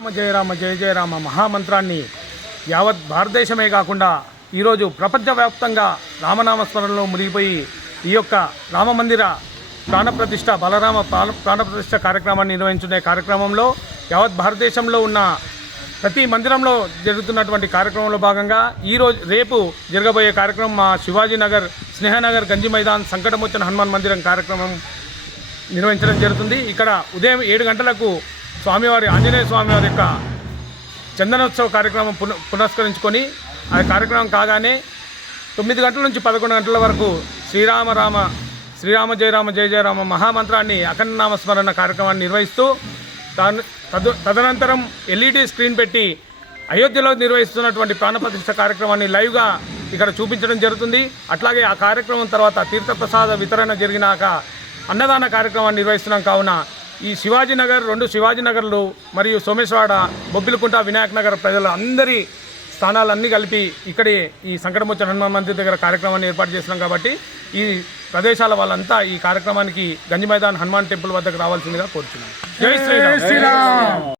రామ జయ రామ జయ జయ రామ మహామంత్రాన్ని యావత్ భారతదేశమే కాకుండా ఈరోజు ప్రపంచవ్యాప్తంగా రామనామస్మరణలో మునిగిపోయి ఈ యొక్క రామమందిర ప్రాణప్రతిష్ట బలరామ ప్రాణప్రతిష్ట కార్యక్రమాన్ని నిర్వహించుకునే కార్యక్రమంలో యావత్ భారతదేశంలో ఉన్న ప్రతి మందిరంలో జరుగుతున్నటువంటి కార్యక్రమంలో భాగంగా ఈరోజు రేపు జరగబోయే కార్యక్రమం మా శివాజీనగర్ స్నేహనగర్ గంజి మైదాన్ సంకటమోచన హనుమాన్ మందిరం కార్యక్రమం నిర్వహించడం జరుగుతుంది. ఇక్కడ ఉదయం ఏడు గంటలకు స్వామివారి ఆంజనేయ స్వామివారి యొక్క చందనోత్సవ కార్యక్రమం పున పునస్కరించుకొని ఆ కార్యక్రమం కాగానే తొమ్మిది గంటల నుంచి పదకొండు గంటల వరకు శ్రీరామ రామ శ్రీరామ జయరామ జయ జయరామ మహామంత్రాన్ని అఖండ నామస్మరణ కార్యక్రమాన్ని నిర్వహిస్తూ తదు తదనంతరం ఎల్ఈడి స్క్రీన్ పెట్టి అయోధ్యలో నిర్వహిస్తున్నటువంటి ప్రాణప్రతిష్ఠ కార్యక్రమాన్ని లైవ్గా ఇక్కడ చూపించడం జరుగుతుంది. అట్లాగే ఆ కార్యక్రమం తర్వాత తీర్థప్రసాద వితరణ జరిగినాక అన్నదాన కార్యక్రమాన్ని నిర్వహిస్తున్నాం. కావున ఈ శివాజీనగర్ రెండు శివాజీనగర్లు మరియు సోమేశ్వర బొబ్బిలికుంట వినాయక నగర్ ప్రజల అందరి స్థానాలన్నీ కలిపి ఇక్కడే ఈ సంకటమోచన హనుమాన్ మందిర్ దగ్గర కార్యక్రమాన్ని ఏర్పాటు చేస్తున్నాం కాబట్టి ఈ ప్రదేశాల వాళ్ళంతా ఈ కార్యక్రమానికి గంజి మైదాన్ హనుమాన్ టెంపుల్ వద్దకు రావాల్సిందిగా కోరుతున్నాం జై శ్రీరామ్.